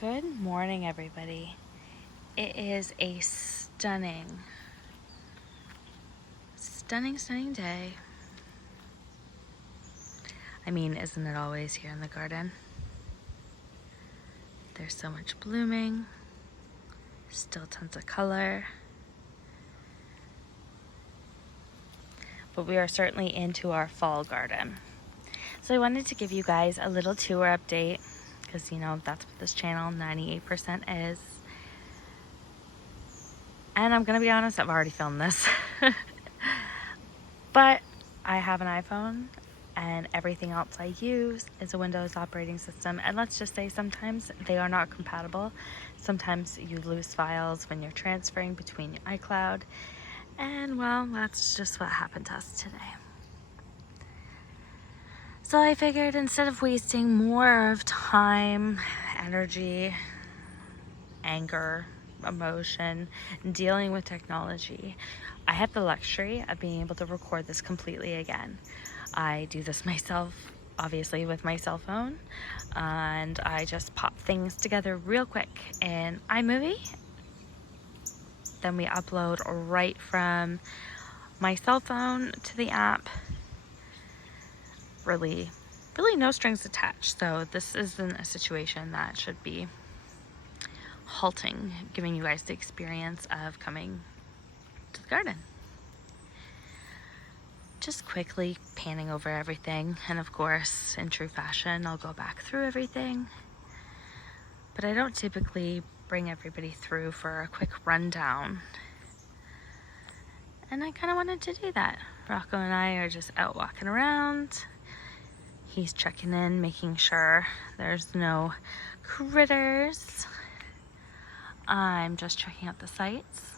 Good morning, everybody. It is a stunning day. I mean, isn't it always here in the garden? There's so much blooming, still tons of color. But we are certainly into our fall garden. So I wanted to give you guys a little tour update because, that's what this channel 98% is. And I'm going to be honest, I've already filmed this. But I have an iPhone and everything else I use is a Windows operating system. And let's just say sometimes they are not compatible. Sometimes you lose files when you're transferring between your iCloud. And well, that's just what happened to us today. So I figured instead of wasting more of time, energy, anger, emotion, dealing with technology, I have the luxury of being able to record this completely again. I do this myself, obviously, with my cell phone, and I just pop things together real quick in iMovie. Then we upload right from my cell phone to the app. Really no strings attached. So this isn't a situation that should be halting, giving you guys the experience of coming to the garden. Just quickly panning over everything, and of course, in true fashion, I'll go back through everything. But I don't typically bring everybody through for a quick rundown. And I kind of wanted to do that. Rocco and I are just out walking around. He's checking in, making sure there's no critters. I'm just checking out the sights.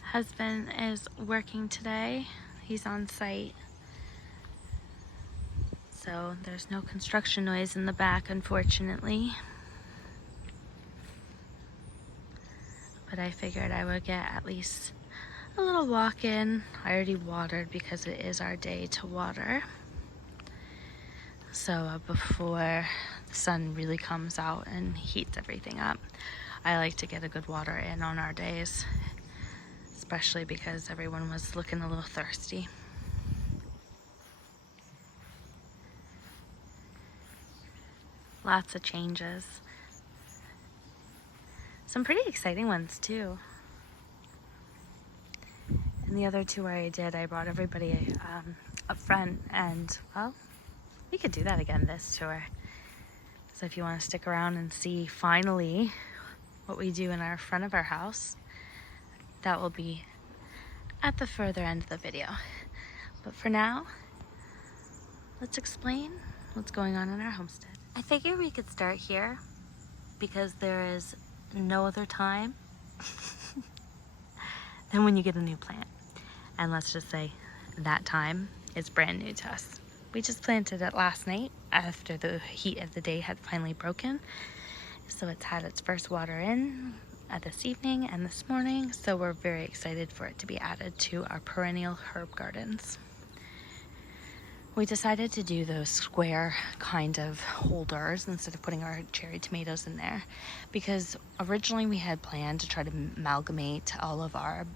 Husband is working today. He's on site. So there's no construction noise in the back, unfortunately. But I figured I would get at least a little walk in. I already watered because it is our day to water. So before the sun really comes out and heats everything up, I like to get a good water in on our days, especially because everyone was looking a little thirsty. Lots of changes. Some pretty exciting ones too. And the other tour I did, I brought everybody up front, and well, we could do that again this tour. So if you want to stick around and see finally what we do in our front of our house, that will be at the further end of the video. But for now, let's explain what's going on in our homestead. I figure we could start here because there is no other time than when you get a new plant. And let's just say that time is brand new to us. We just planted it last night after the heat of the day had finally broken. So it's had its first water in this evening and this morning. So we're very excited for it to be added to our perennial herb gardens. We decided to do those square kind of holders instead of putting our cherry tomatoes in there, because originally we had planned to try to amalgamate all of our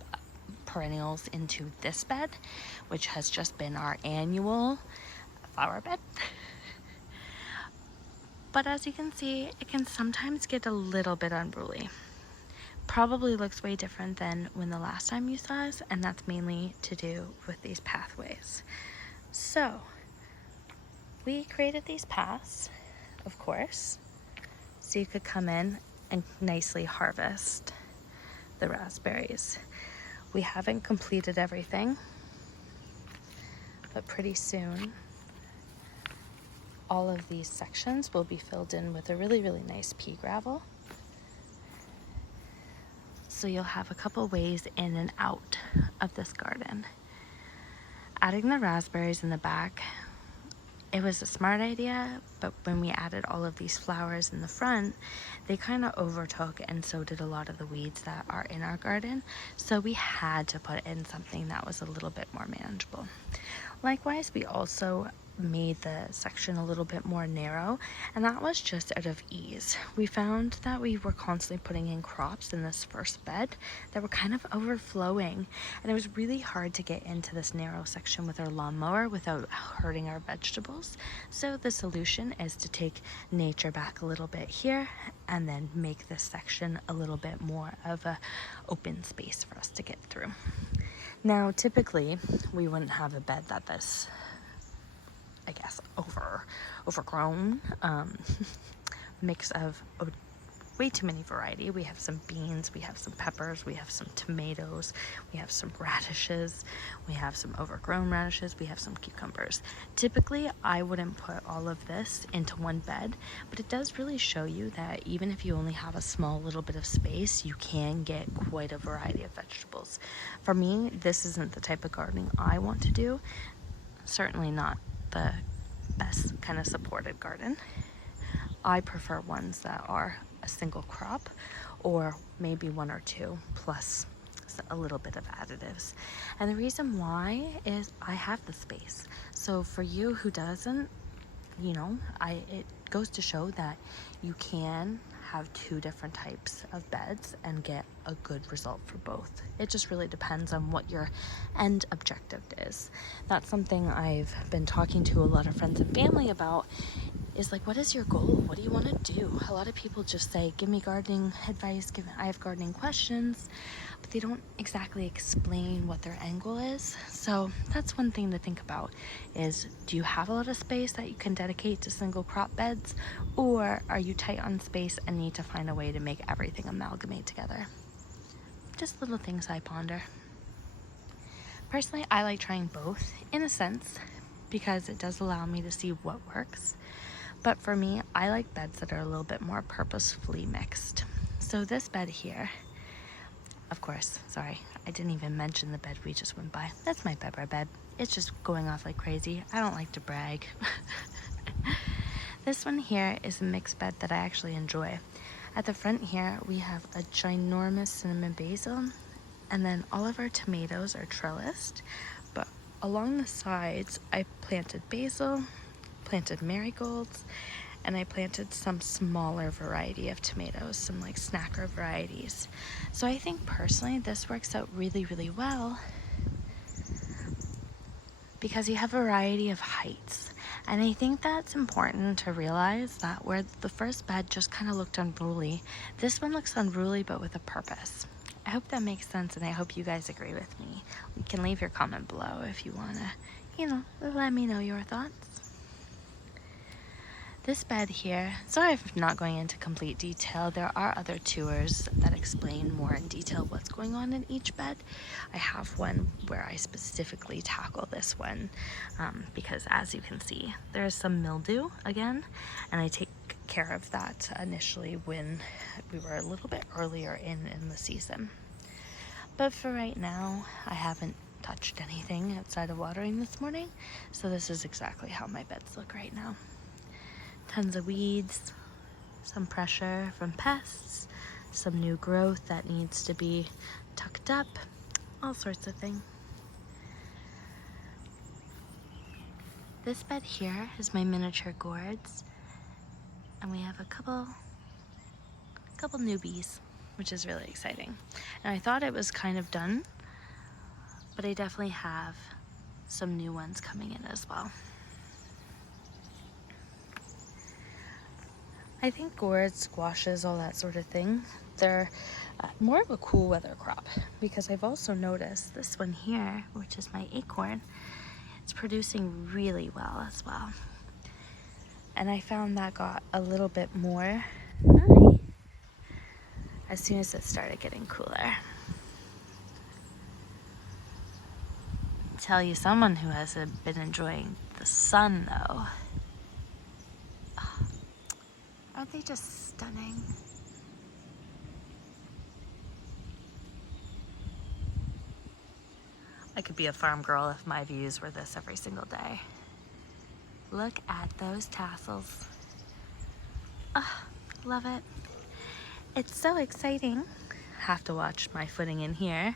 perennials into this bed, which has just been our annual flower bed. But as you can see, it can sometimes get a little bit unruly. Probably looks way different than when the last time you saw us, and that's mainly to do with these pathways. So we created these paths, of course, so you could come in and nicely harvest the raspberries. We haven't completed everything, but pretty soon all of these sections will be filled in with a really nice pea gravel. So you'll have a couple ways in and out of this garden. Adding the raspberries in the back it was a smart idea, but when we added all of these flowers in the front, they kind of overtook, and so did a lot of the weeds that are in our garden. So we had to put in something that was a little bit more manageable. Likewise, we also made the section a little bit more narrow, and that was just out of ease. We found that we were constantly putting in crops in this first bed that were kind of overflowing, and it was really hard to get into this narrow section with our lawnmower without hurting our vegetables. So the solution is to take nature back a little bit here and then make this section a little bit more of a open space for us to get through. Now, typically, we wouldn't have a bed that this, I guess, overgrown mix of way too many variety. We have some beans, we have some peppers, we have some tomatoes, we have some radishes, we have some overgrown radishes, we have some cucumbers. Typically, I wouldn't put all of this into one bed, but it does really show you that even if you only have a small little bit of space, you can get quite a variety of vegetables. For me, this isn't the type of gardening I want to do. Certainly not the best kind of supported garden. I prefer ones that are a single crop, or maybe one or two plus a little bit of additives. And the reason why is I have the space. So for you who doesn't, it goes to show that you can have two different types of beds and get a good result for both. It just really depends on what your end objective is. That's something I've been talking to a lot of friends and family about, is like, what is your goal? What do you want to do? A lot of people just say, give me gardening advice, I have gardening questions, but they don't exactly explain what their end goal is. So that's one thing to think about, is do you have a lot of space that you can dedicate to single crop beds, or are you tight on space and need to find a way to make everything amalgamate together? Just little things I ponder. Personally, I like trying both in a sense, because it does allow me to see what works. But for me, I like beds that are a little bit more purposefully mixed. So this bed here, of course, sorry, I didn't even mention the bed we just went by. That's my pepper bed. It's just going off like crazy. I don't like to brag. This one here is a mixed bed that I actually enjoy. At the front here, we have a ginormous cinnamon basil, and then all of our tomatoes are trellised. But along the sides, I planted basil, planted marigolds, and I planted some smaller variety of tomatoes, some like snacker varieties. So I think personally this works out really, really well, because you have a variety of heights. And I think that's important to realize, that where the first bed just kind of looked unruly, this one looks unruly but with a purpose. I hope that makes sense, and I hope you guys agree with me. You can leave your comment below if you want to, let me know your thoughts. This bed here, sorry if I'm not going into complete detail. There are other tours that explain more in detail what's going on in each bed. I have one where I specifically tackle this one because, as you can see, there's some mildew again, and I take care of that initially when we were a little bit earlier in the season. But for right now, I haven't touched anything outside of watering this morning, so this is exactly how my beds look right now. Tons of weeds, some pressure from pests, some new growth that needs to be tucked up, all sorts of things. This bed here is my miniature gourds, and we have a couple newbies, which is really exciting. And I thought it was kind of done, but I definitely have some new ones coming in as well. I think gourds, squashes, all that sort of thing, they're more of a cool weather crop, because I've also noticed this one here, which is my acorn, it's producing really well as well. And I found that got a little bit more as soon as it started getting cooler. Tell you someone who hasn't been enjoying the sun though. Aren't they just stunning? I could be a farm girl if my views were this every single day. Look at those tassels. Oh, love it. It's so exciting. Have to watch my footing in here.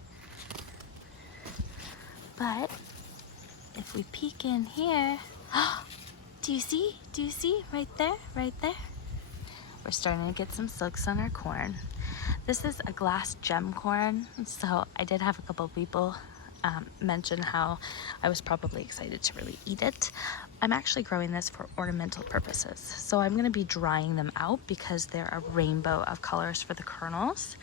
But if we peek in here, do you see? Do you see? Right there, right there. We're starting to get some silks on our corn. This is a glass gem corn, so I did have a couple people mention how I was probably excited to really eat it. I'm actually growing this for ornamental purposes, so I'm going to be drying them out because they're a rainbow of colors for the kernels.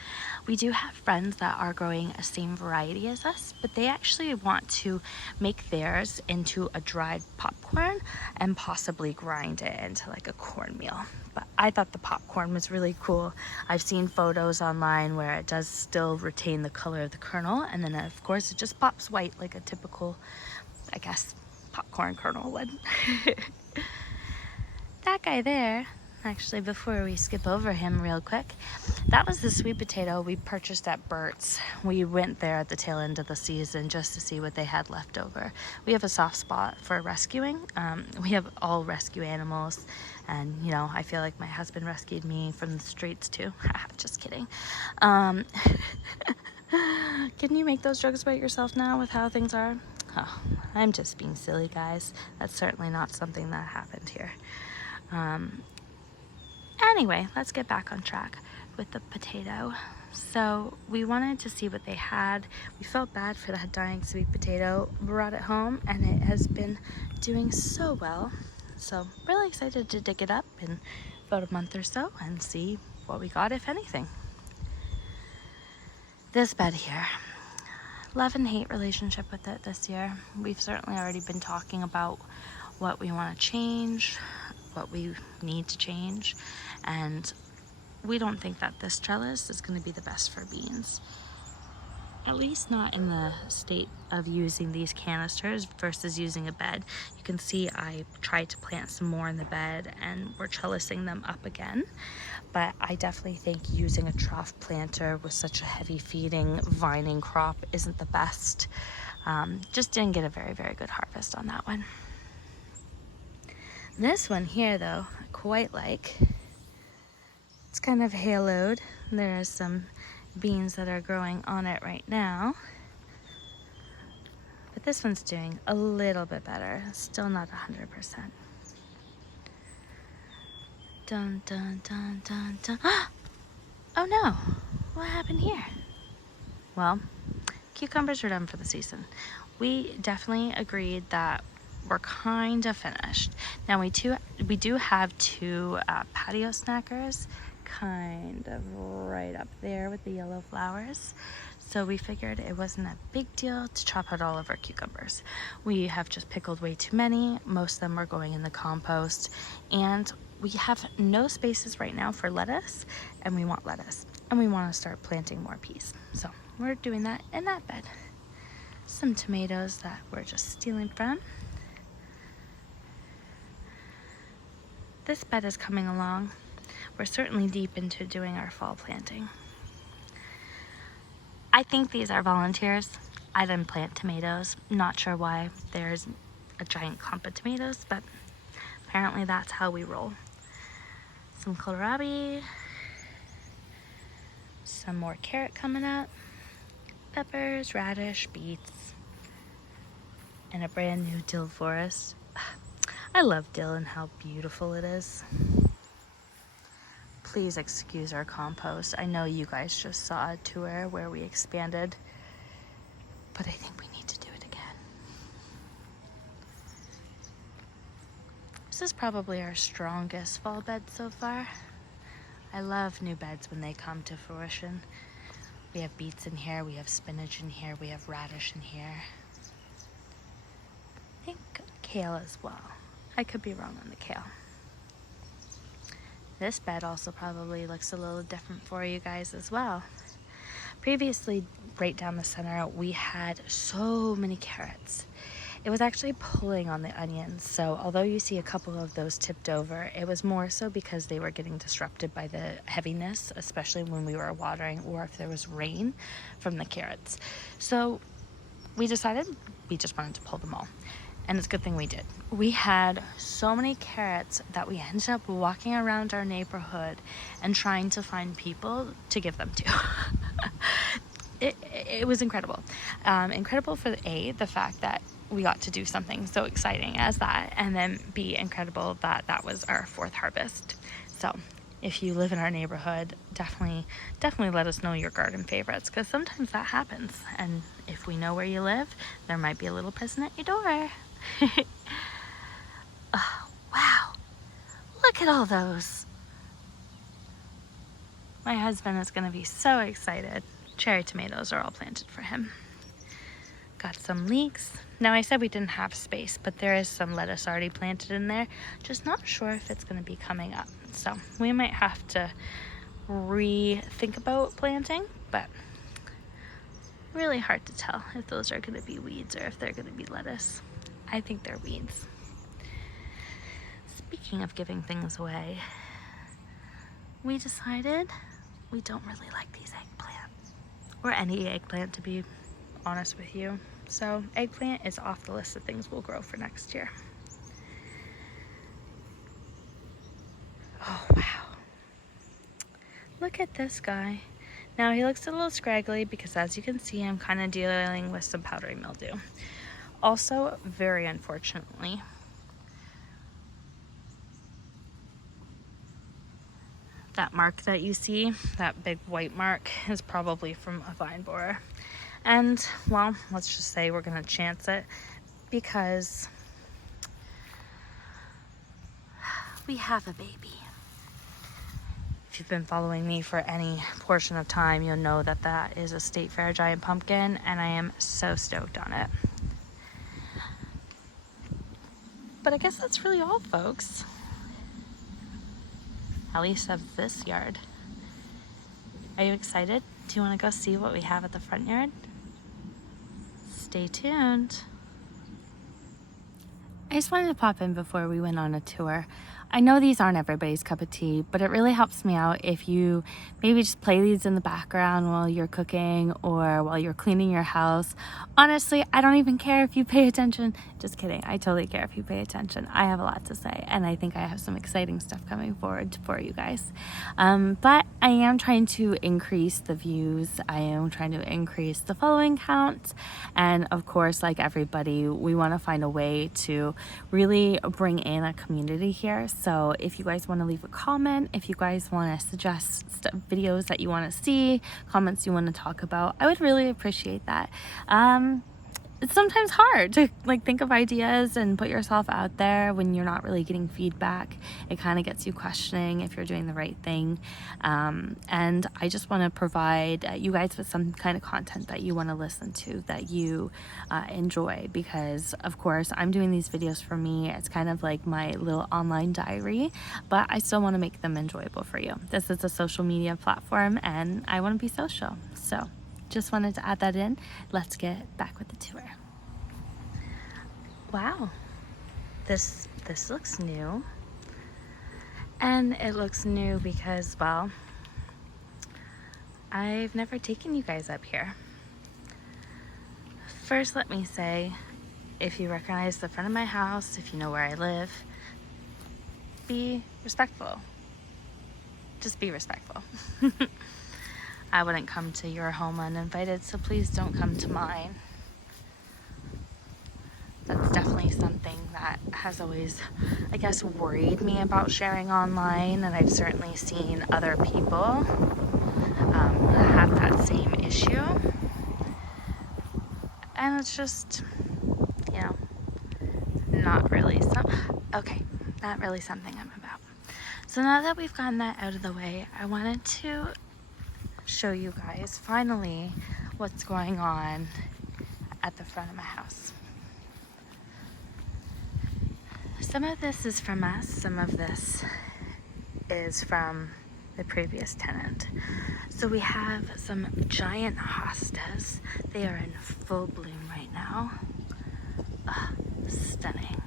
We do have friends that are growing a same variety as us, but they actually want to make theirs into a dried popcorn and possibly grind it into like a cornmeal. But I thought the popcorn was really cool. I've seen photos online where it does still retain the color of the kernel, and then of course it just pops white like a typical, I guess, popcorn kernel would. That guy there, actually, before we skip over him real quick, that was the sweet potato we purchased at Burt's. We went there at the tail end of the season just to see what they had left over. We have a soft spot for rescuing. We have all rescue animals, and you know, I feel like my husband rescued me from the streets too. Just kidding. Can you make those jokes about yourself now with how things are? Oh, I'm just being silly, guys. That's certainly not something that happened here. Anyway, let's get back on track with the potato. So we wanted to see what they had. We felt bad for that dying sweet potato, brought it home, and it has been doing so well. So really excited to dig it up in about a month or so and see what we got, if anything. This bed here, love and hate relationship with it this year. We've certainly already been talking about what we want to change, what we need to change, and we don't think that this trellis is going to be the best for beans. At least not in the state of using these canisters versus using a bed. You can see I tried to plant some more in the bed and we're trellising them up again. But I definitely think using a trough planter with such a heavy feeding vining crop isn't the best. Just didn't get a very, very good harvest on that one. This one here though, I quite like. It's kind of haloed. There are some beans that are growing on it right now. But this one's doing a little bit better. Still not 100%. Dun, dun, dun, dun, dun. Oh no, what happened here? Well, cucumbers are done for the season. We definitely agreed that we're kind of finished. Now we do have two patio snackers kind of right up there with the yellow flowers. So we figured it wasn't a big deal to chop out all of our cucumbers. We have just pickled way too many. Most of them are going in the compost. And we have no spaces right now for lettuce, and we want lettuce. And we want to start planting more peas. So we're doing that in that bed. Some tomatoes that we're just stealing from. This bed is coming along. We're certainly deep into doing our fall planting. I think these are volunteers. I didn't plant tomatoes. Not sure why there's a giant clump of tomatoes, but apparently that's how we roll. Some kohlrabi, some more carrot coming up, peppers, radish, beets, and a brand new dill forest. I love dill and how beautiful it is. Please excuse our compost. I know you guys just saw a tour where we expanded, but I think we need to do it again. This is probably our strongest fall bed so far. I love new beds when they come to fruition. We have beets in here, we have spinach in here, we have radish in here. I think kale as well. I could be wrong on the kale. This bed also probably looks a little different for you guys as well. Previously, right down the center, we had so many carrots. It was actually pulling on the onions, so although you see a couple of those tipped over, it was more so because they were getting disrupted by the heaviness, especially when we were watering or if there was rain from the carrots. So we decided we just wanted to pull them all. And it's a good thing we did. We had so many carrots that we ended up walking around our neighborhood and trying to find people to give them to. It was incredible. Incredible for the fact that we got to do something so exciting as that, and then B, incredible that that was our 4th harvest. So if you live in our neighborhood, definitely let us know your garden favorites, because sometimes that happens. And if we know where you live, there might be a little present at your door. Oh, wow, look at all those. My husband is going to be so excited. Cherry tomatoes are all planted for him. Got some leeks. Now, I said we didn't have space, but there is some lettuce already planted in there. Just not sure if it's going to be coming up. So we might have to rethink about planting, but really hard to tell if those are going to be weeds or if they're going to be lettuce. I think they're weeds. Speaking of giving things away, we decided we don't really like these eggplant, or any eggplant, to be honest with you. So eggplant is off the list of things we'll grow for next year. Oh, wow. Look at this guy. Now he looks a little scraggly because, as you can see, I'm kind of dealing with some powdery mildew. Also, very unfortunately, that mark that you see, that big white mark, is probably from a vine borer. And, well, let's just say we're going to chance it because we have a baby. If you've been following me for any portion of time, you'll know that that is a State Fair giant pumpkin, and I am so stoked on it. But I guess that's really all, folks. At least of this yard. Are you excited? Do you want to go see what we have at the front yard? Stay tuned. I just wanted to pop in before we went on a tour. I know these aren't everybody's cup of tea, but it really helps me out if you maybe just play these in the background while you're cooking or while you're cleaning your house. Honestly, I don't even care if you pay attention. Just kidding. I totally care if you pay attention. I have a lot to say, and I think I have some exciting stuff coming forward for you guys. But I am trying to increase the views. I am trying to increase the following count. And of course, like everybody, we want to find a way to really bring in a community here. So if you guys want to leave a comment, if you guys want to suggest videos that you want to see, comments you want to talk about, I would really appreciate that. It's sometimes hard to think of ideas and put yourself out there when you're not really getting feedback. It kind of gets you questioning if you're doing the right thing. And I just want to provide you guys with some kind of content that you want to listen to, that you enjoy, because of course I'm doing these videos for me. It's kind of like my little online diary, but I still want to make them enjoyable for you. This is a social media platform and I want to be social. So just wanted to add that in. Let's get back with the tour. Wow, this looks new. And it looks new because, well, I've never taken you guys up here. First, let me say, if you recognize the front of my house, if you know where I live, be respectful. Just be respectful. I wouldn't come to your home uninvited, so please don't come to mine. That's definitely something that has always, I guess, worried me about sharing online, and I've certainly seen other people have that same issue. And it's just, not really something I'm about. So now that we've gotten that out of the way, I wanted to show you guys finally what's going on at the front of my house. Some of this is from us, some of this is from the previous tenant. So we have some giant hostas. They are in full bloom right now. Stunning.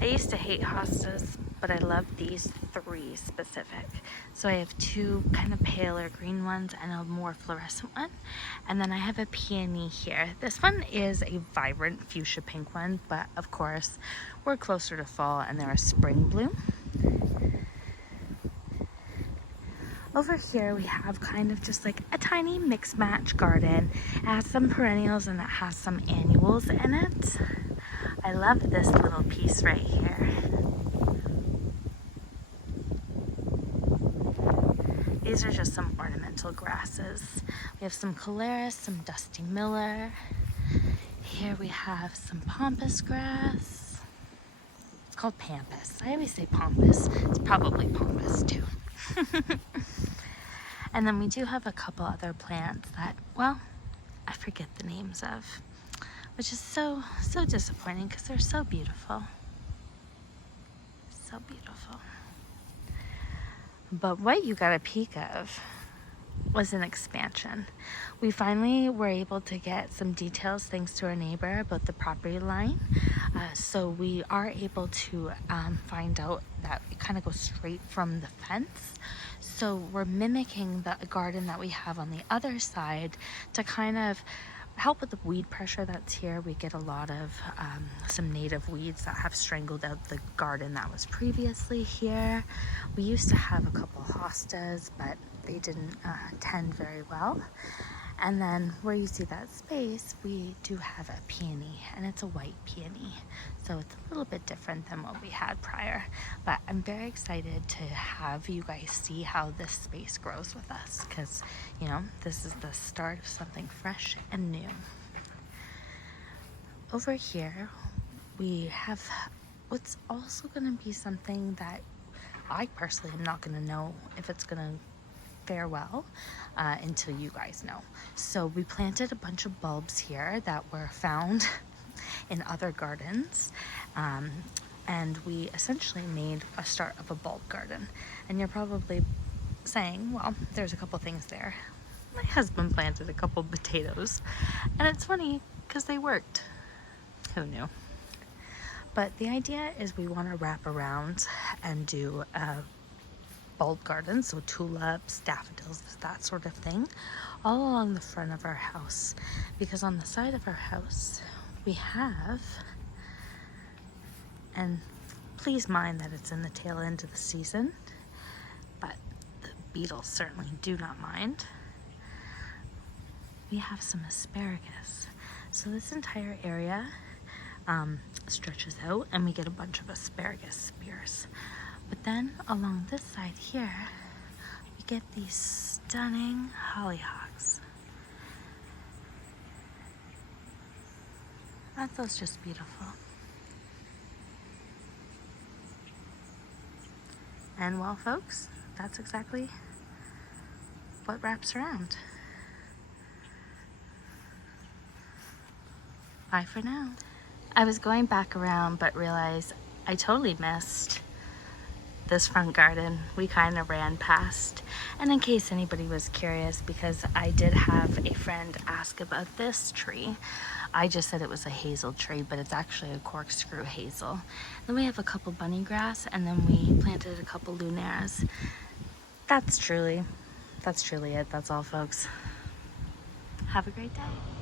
I used to hate hostas. but I love these 3 specific. So I have 2 kind of paler green ones and a more fluorescent one. And then I have a peony here. This one is a vibrant fuchsia pink one, but of course we're closer to fall and they're a spring bloom. Over here we have kind of just like a tiny mix match garden. It has some perennials and it has some annuals in it. I love this little piece right here. These are just some ornamental grasses. We have some calaris, some dusty miller. Here we have some pampas grass. It's called pampas. I always say pampas. It's probably pampas too. And then we do have a couple other plants that, well, I forget the names of, which is so disappointing because they're so beautiful. So beautiful. But what you got a peek of was an expansion. We finally were able to get some details thanks to our neighbor about the property line. So we are able to find out that it kind of goes straight from the fence. So we're mimicking the garden that we have on the other side to kind of help with the weed pressure that's here. We get a lot of some native weeds that have strangled out the garden that was previously here. We used to have a couple hostas, but they didn't tend very well. And then where you see that space, we do have a peony, and it's a white peony. So it's a little bit different than what we had prior. But I'm very excited to have you guys see how this space grows with us, because, you know, this is the start of something fresh and new. Over here, we have what's also going to be something that I personally am not going to know if it's going to fare well until you guys know. So we planted a bunch of bulbs here that were found in other gardens, and we essentially made a start of a bulb garden. And you're probably saying, well, there's a couple things there. My husband planted a couple potatoes, and it's funny because they worked. Who knew? But the idea is we want to wrap around and do a bulb garden, so tulips, daffodils, that sort of thing, all along the front of our house, because on the side of our house we have, and please mind that it's in the tail end of the season, but the beetles certainly do not mind, we have some asparagus. So this entire area stretches out and we get a bunch of asparagus spears. But then along this side here, we get these stunning hollyhocks. Aren't those just beautiful? And well, folks, that's exactly what wraps around. Bye for now. I was going back around but realized I totally missed this front garden. We kind of ran past. And in case anybody was curious, because I did have a friend ask about this tree, I just said it was a hazel tree, but it's actually a corkscrew hazel. Then we have a couple bunny grass, and then we planted a couple lunares. That's truly it. That's all, folks. Have a great day.